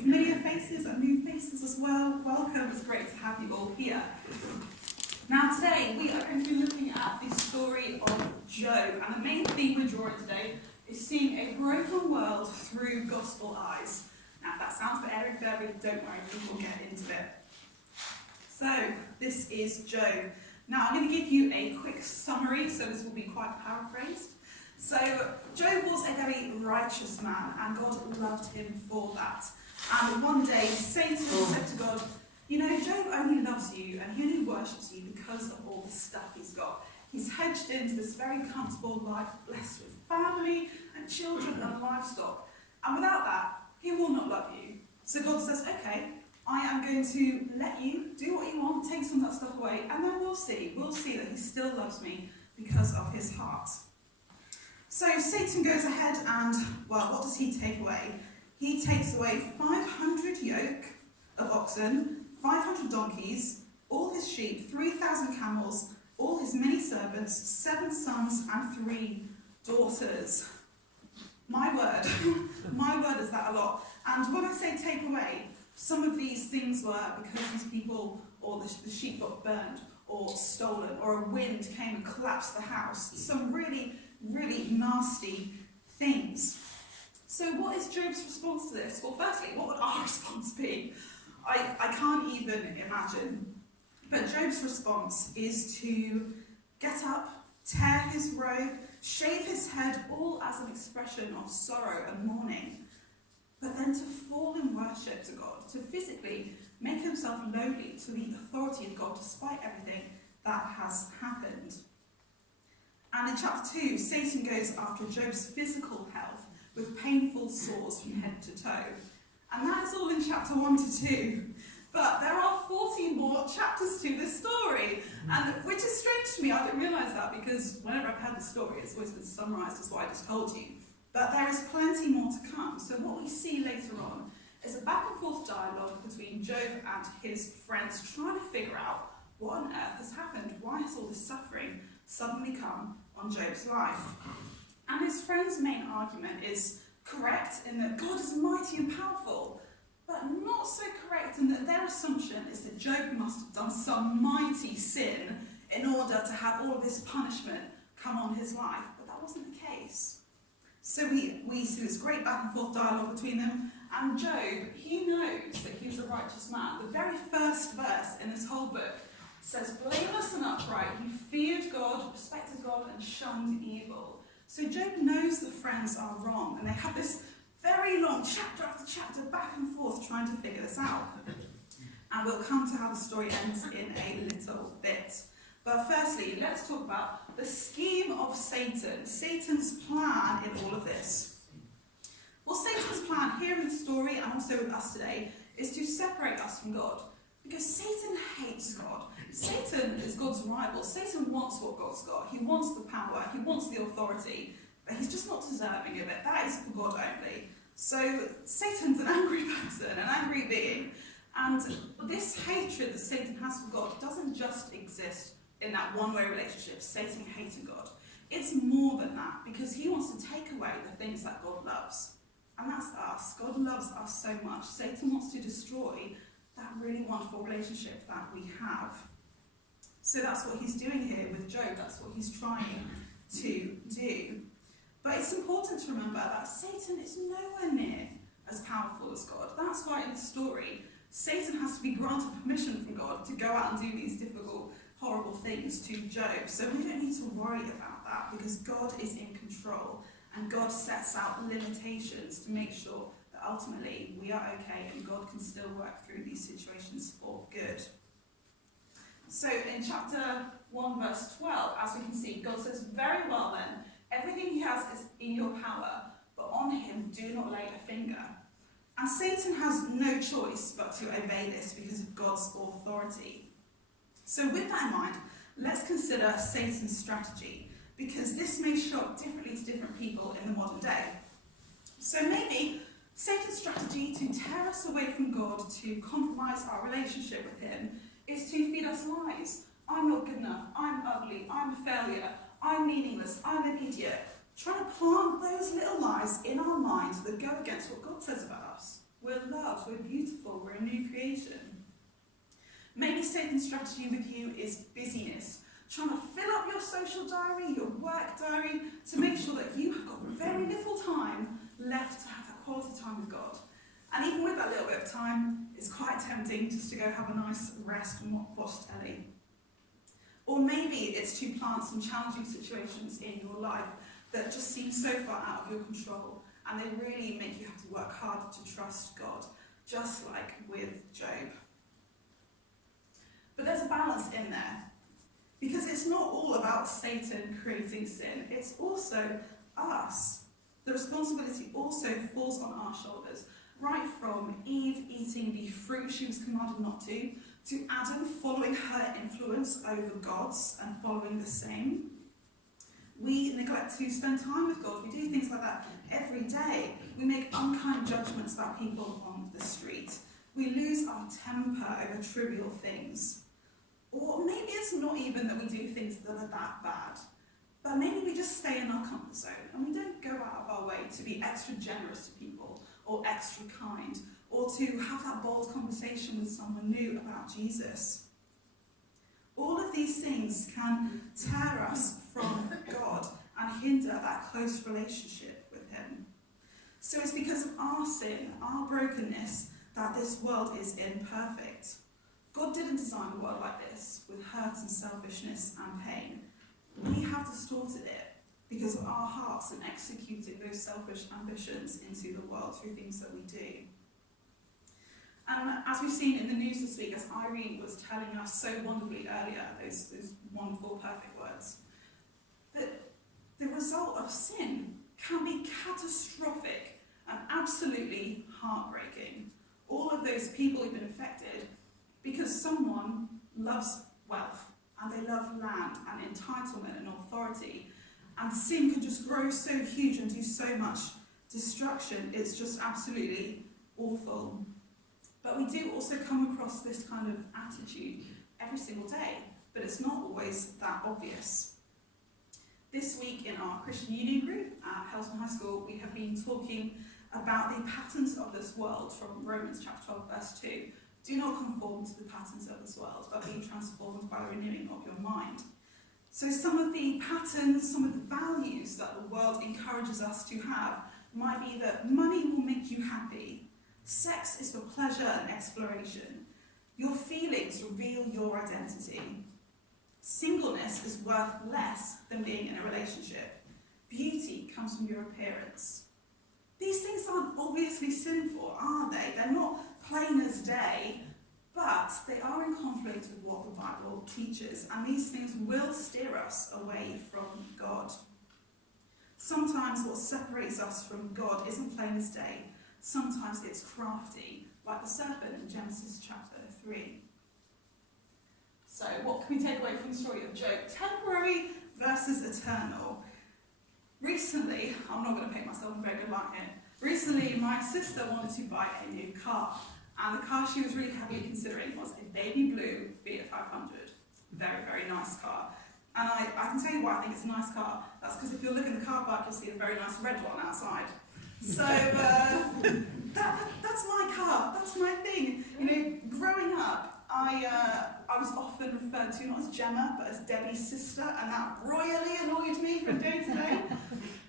familiar faces and new faces as well. Welcome, it's great to have you all here. Now today we are going to be looking at the story of Job, and the main theme we're drawing today is seeing a broken world through gospel eyes. Now if that sounds a bit airy-fairy, don't worry, we will get into it. So this is Job. Now I'm going to give you a quick summary, so this will be quite paraphrased. So Job was a very righteous man, and God loved him for that. And one day Satan said to God, you know, Job only loves you and he only worships you because of all the stuff he's got. He's hedged into this very comfortable life, blessed with family and children and livestock. And without that, he will not love you. So God says, okay, I am going to let you do what you want, take some of that stuff away, and then we'll see that he still loves me because of his heart. So Satan goes ahead and, well, what does he take away? He takes away 500 yoke of oxen, 500 donkeys, all his sheep, 3,000 camels, all his many servants, 7 sons and 3 daughters. My word, my word, is that a lot? And when I say take away, some of these things were because these people, or the sheep got burned or stolen, or a wind came and collapsed the house. Some really, really nasty things. So what is Job's response to this? Well, firstly, what would our response be? I can't even imagine. But Job's response is to get up, tear his robe, shave his head, all as an expression of sorrow and mourning. But then to fall in worship to God, to physically make himself lowly to the authority of God despite everything that has happened. And in chapter 2, Satan goes after Job's physical health with painful sores from head to toe. And that is all in chapter 1 to 2. But there are 14 more chapters to this story, and which is strange to me. I didn't realise that, because whenever I've had the story, it's always been summarised as what I just told you. But there is plenty more to come. So what we see later on is a back and forth dialogue between Job and his friends, trying to figure out what on earth has happened. Why has all this suffering suddenly come on Job's life? And his friend's main argument is correct in that God is mighty and powerful, but not so correct in that their assumption is that Job must have done some mighty sin in order to have all of this punishment come on his life. But that wasn't the case. So we see this great back and forth dialogue between them, and Job, he knows that he's a righteous man. The very first verse in this whole book says, blameless and upright, he feared God, respected God, and shunned evil. So Job knows the friends are wrong, and they have this very long chapter after chapter back and forth trying to figure this out. And we'll come to how the story ends in a little bit. But firstly, let's talk about the scheme of Satan, Satan's plan in all of this. Well, Satan's plan here in the story, and also with us today, is to separate us from God. Because Satan hates God. Satan is God's rival. Satan wants what God's got. He wants the power. He wants the authority. But he's just not deserving of it. That is for God only. So Satan's an angry person, an angry being. And this hatred that Satan has for God doesn't just exist in that one-way relationship, Satan hating God. It's more than that, because he wants to take away the things that God loves. And that's us. God loves us so much. Satan wants to destroy that really wonderful relationship that we have. So that's what he's doing here with Job. That's what he's trying to do. But it's important to remember that Satan is nowhere near as powerful as God. That's why in the story, Satan has to be granted permission from God to go out and do these difficult, horrible things to Job. So we don't need to worry about that, because God is in control, and God sets out limitations to make sure that ultimately we are okay and God can still work through these situations for good. So in chapter 1 verse 12, as we can see, God says, very well then, everything he has is in your power, but on him do not lay a finger. And Satan has no choice but to obey this because of God's authority. So with that in mind, let's consider Satan's strategy, because this may show up differently to different people in the modern day. So maybe Satan's strategy to tear us away from God, to compromise our relationship with him, is to feed us lies. I'm not good enough, I'm ugly, I'm a failure, I'm meaningless, I'm an idiot. Trying to plant those little lies in our minds that go against what God says about us. We're loved, we're beautiful, we're a new creation. Maybe Satan's strategy with you is busyness, trying to fill up your social diary, your work diary, to make sure that you have got very little time left to have that quality time with God. And even with that little bit of time, it's quite tempting just to go have a nice rest and watch telly. Or maybe it's to plant some challenging situations in your life that just seem so far out of your control, and they really make you have to work hard to trust God, just like with Job. But there's a balance in there, because it's not all about Satan creating sin, it's also us. The responsibility also falls on our shoulders, right from Eve eating the fruit she was commanded not to Adam following her influence over God's and following the same. We neglect to spend time with God. We do things like that every day. We make unkind judgments about people on the street. We lose our temper over trivial things. Or maybe it's not even that we do things that are that bad, but maybe we just stay in our comfort zone and we don't go out of our way to be extra generous to people or extra kind or to have that bold conversation with someone new about Jesus. All of these things can tear us from God and hinder that close relationship with him. So it's because of our sin, our brokenness, that this world is imperfect. God didn't design the world like this, with hurt and selfishness and pain. We have distorted it because of our hearts and executing those selfish ambitions into the world through things that we do. As we've seen in the news this week, as Irene was telling us so wonderfully earlier, those wonderful, perfect words, that the result of sin can be catastrophic and absolutely heartbreaking. All of those people who've been affected because someone loves wealth and they love land and entitlement and authority, and sin can just grow so huge and do so much destruction. It's just absolutely awful. But we do also come across this kind of attitude every single day, but it's not always that obvious. This week in our Christian Union group at Helston High School, we have been talking about the patterns of this world from Romans chapter 12, verse 2. Do not conform to the patterns of this world, but be transformed by the renewing of your mind. So some of the patterns, some of the values that the world encourages us to have might be that money will make you happy. Sex is for pleasure and exploration. Your feelings reveal your identity. Singleness is worth less than being in a relationship. Beauty comes from your appearance. These things aren't obviously sinful, are they? They're not plain as day, but they are in conflict with what the Bible teaches, and these things will steer us away from God. Sometimes what separates us from God isn't plain as day. Sometimes it's crafty, like the serpent in Genesis chapter 3. So what can we take away from the story of Job? Temporary versus eternal. Recently, I'm not going to paint myself in a very good light here. Recently, my sister wanted to buy a new car, and the car she was really heavily considering was a baby blue Fiat 500. Very, very nice car. And I can tell you why I think it's a nice car. That's because if you look in the car park, you'll see a very nice red one outside. So that's my car, that's my thing. You know, growing up, I was often referred to not as Gemma, but as Debbie's sister, and that royally annoyed me from day to day.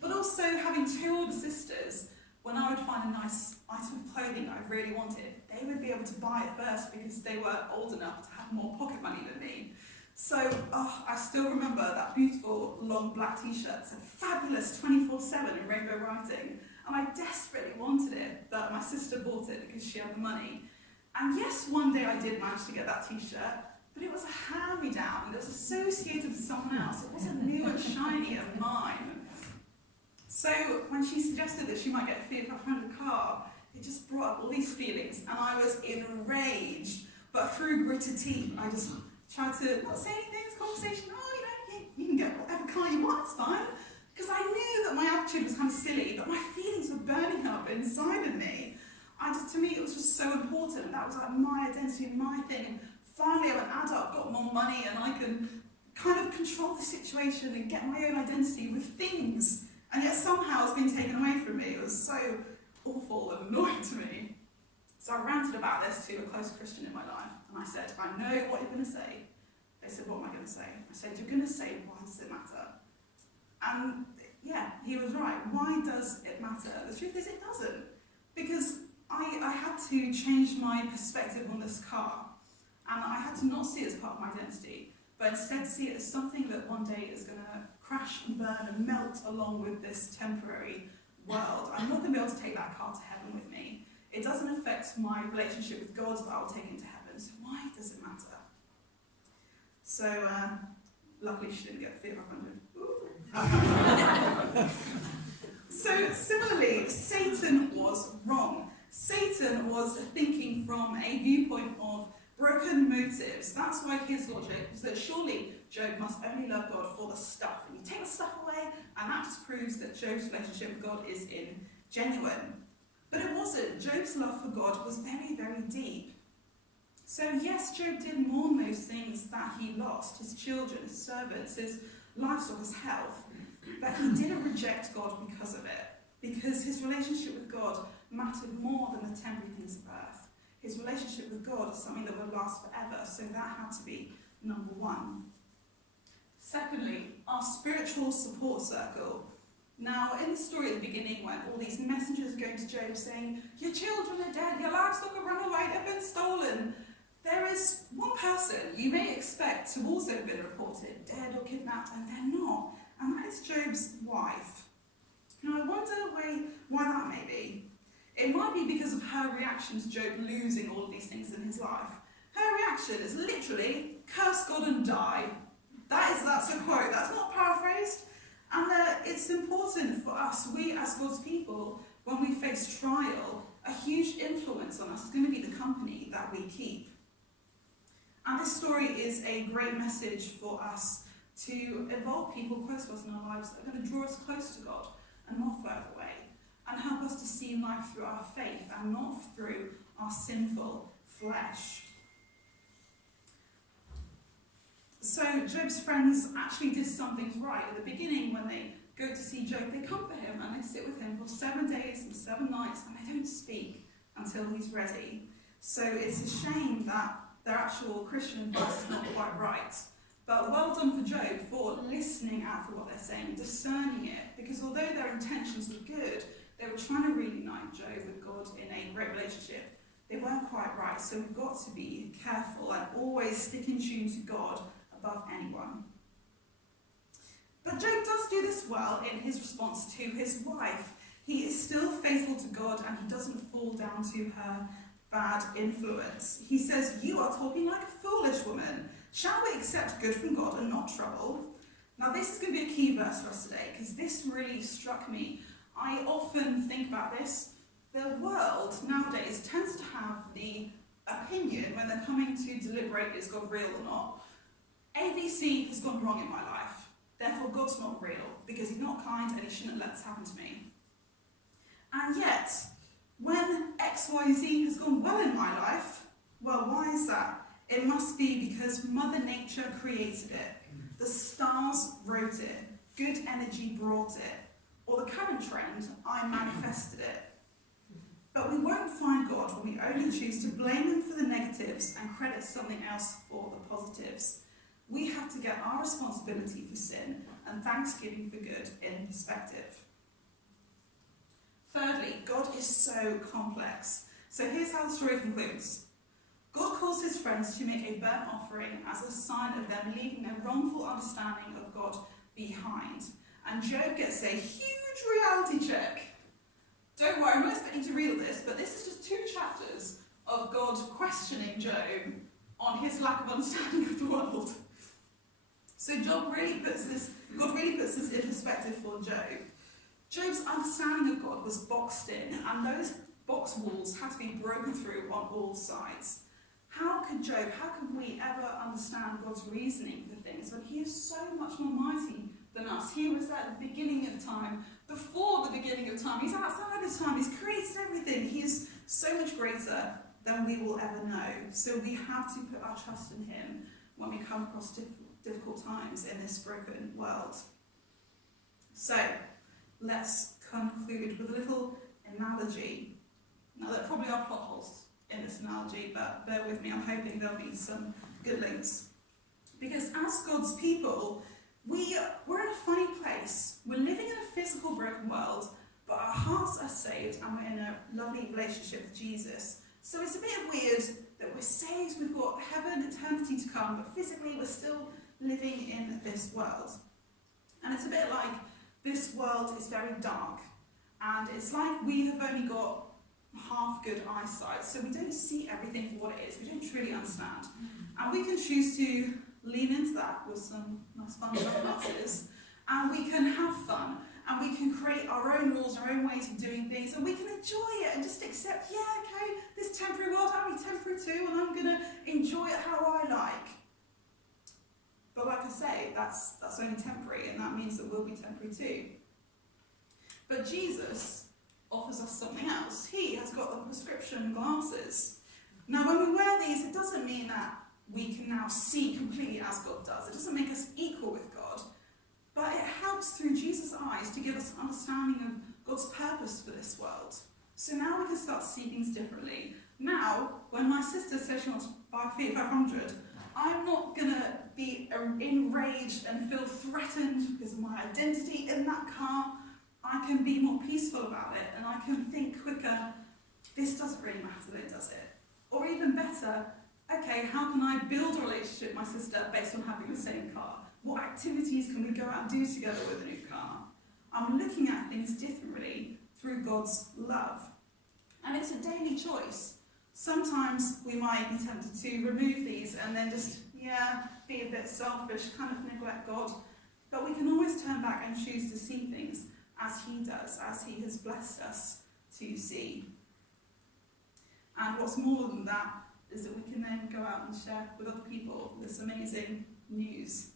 But also having two older sisters, when I would find a nice item of clothing that I really wanted, they would be able to buy it first because they were old enough to have more pocket money than me. So I still remember that beautiful long black t-shirt that said "Fabulous 24/7" in rainbow writing. And I desperately wanted it, but my sister bought it because she had the money. And yes, one day I did manage to get that t-shirt, but it was a hand-me-down. It was associated with someone else. It wasn't new and shiny of mine. So when she suggested that she might get a Fiat 500 car, it just brought up all these feelings, and I was enraged. But through gritted teeth, I just tried to not say anything in this conversation. You can get whatever car you want, it's fine. Because I knew that my attitude was kind of silly, but my feelings were burning up inside of me. To me, it was just so important. That was like my identity, my thing. And finally, I'm an adult, I've got more money, and I can kind of control the situation and get my own identity with things. And yet somehow it's been taken away from me. It was so awful and annoying to me. So I ranted about this to a close Christian in my life, and I said, I know what you're going to say. They said, what am I going to say? I said, you're going to say, why does it matter? And yeah, he was right. Why does it matter? The truth is, it doesn't. Because I had to change my perspective on this car, and I had to not see it as part of my identity, but instead see it as something that one day is going to crash and burn and melt along with this temporary world. I'm not going to be able to take that car to heaven with me. It doesn't affect my relationship with God that I'll take into heaven, so why does it matter? So, luckily she didn't get the Fiat 500. So, similarly, Satan was wrong. Satan was thinking from a viewpoint of broken motives. That's why his logic was that surely Job must only love God for the stuff. And you take the stuff away, and that just proves that Job's relationship with God is genuine. But it wasn't. Job's love for God was very, very deep. So yes, Job did mourn those things that he lost, his children, his servants, his livestock, his health. But he didn't reject God because of it. Because his relationship with God mattered more than the temporary things of earth. His relationship with God is something that will last forever, so that had to be number one. Secondly, our spiritual support circle. Now, in the story at the beginning, when all these messengers are going to Job saying, your children are dead, your livestock have run away, they've been stolen, there is one person you may expect to also have been reported dead or kidnapped, and they're not, and that is Job's wife. Now, I wonder why that may be. It might be because of her reaction to Job losing all of these things in his life. Her reaction is literally, curse God and die. That's a quote, that's not paraphrased. And it's important for us, we as God's people, when we face trial, a huge influence on us is going to be the company that we keep. And this story is a great message for us to involve people close to us in our lives that are going to draw us close to God and not further away, and help us to see life through our faith and not through our sinful flesh. So Job's friends actually did some things right. At the beginning, when they go to see Job, they comfort him and they sit with him for 7 days and 7 nights, and they don't speak until he's ready. So it's a shame that their actual Christian advice is not quite right. But well done for Job for listening out for what they're saying and discerning it, because although their intentions were good, they were trying to reunite Job with God in a great relationship. They weren't quite right, so we've got to be careful and always stick in tune to God above anyone. But Job does do this well in his response to his wife. He is still faithful to God and he doesn't fall down to her bad influence. He says, you are talking like a foolish woman. Shall we accept good from God and not trouble? Now this is going to be a key verse for us today, because this really struck me. I often think about this. The world nowadays tends to have the opinion when they're coming to deliberate, is God real or not? ABC has gone wrong in my life. Therefore God's not real, because he's not kind and he shouldn't let this happen to me. And yet, when XYZ has gone well in my life, well, why is that? It must be because Mother Nature created it. The stars wrote it. Good energy brought it. Or the current trend, I manifested it. But we won't find God when we only choose to blame him for the negatives and credit something else for the positives. We have to get our responsibility for sin and thanksgiving for good in perspective. Thirdly, God is so complex. So here's how the story concludes. God calls his friends to make a burnt offering as a sign of them leaving their wrongful understanding of God behind. And Job gets a huge reality check. Don't worry, I'm not expecting you to read all this, but this is just 2 chapters of God questioning Job on his lack of understanding of the world. So God really puts this in perspective for Job. Job's understanding of God was boxed in, and those box walls had to be broken through on all sides. How could we ever understand God's reasoning for things when he is so much more mighty than us? He was at the beginning of time, before the beginning of time. He's outside of time. He's created everything. He is so much greater than we will ever know. So we have to put our trust in him when we come across difficult times in this broken world. So, let's conclude with a little analogy. Now, there probably are plot holes in this analogy, but bear with me, I'm hoping there'll be some good links. Because as God's people, we're in a funny place. We're living in a physical, broken world, but our hearts are saved and we're in a lovely relationship with Jesus. So it's a bit weird that we're saved, we've got heaven, eternity to come, but physically we're still living in this world. And it's a bit like this world is very dark, and it's like we have only got half good eyesight, so we don't see everything for what it is, we don't truly understand. And we can choose to lean into that with some nice fun sunglasses, and we can have fun, and we can create our own rules, our own ways of doing things, and we can enjoy it and just accept, yeah, okay, this temporary world, I'm temporary too, and I'm going to enjoy it how I like. But like I say, that's only temporary, and that means that we'll be temporary too. But Jesus offers us something else. He has got the prescription glasses. Now, when we wear these, it doesn't mean that we can now see completely as God does. It doesn't make us equal with God, but it helps through Jesus' eyes to give us an understanding of God's purpose for this world. So now we can start to see things differently. Now, when my sister says she wants to buy a Fiat 500, I'm not going to be enraged and feel threatened because of my identity in that car. I can be more peaceful about it, and I can think quicker, this doesn't really matter, though, does it? Or even better, okay, how can I build a relationship with my sister based on having the same car? What activities can we go out and do together with a new car? I'm looking at things differently through God's love. And it's a daily choice. Sometimes we might be tempted to remove these and then just, be a bit selfish, kind of neglect God. But we can always turn back and choose to see things as He does, as He has blessed us to see. And what's more than that is that we can then go out and share with other people this amazing news.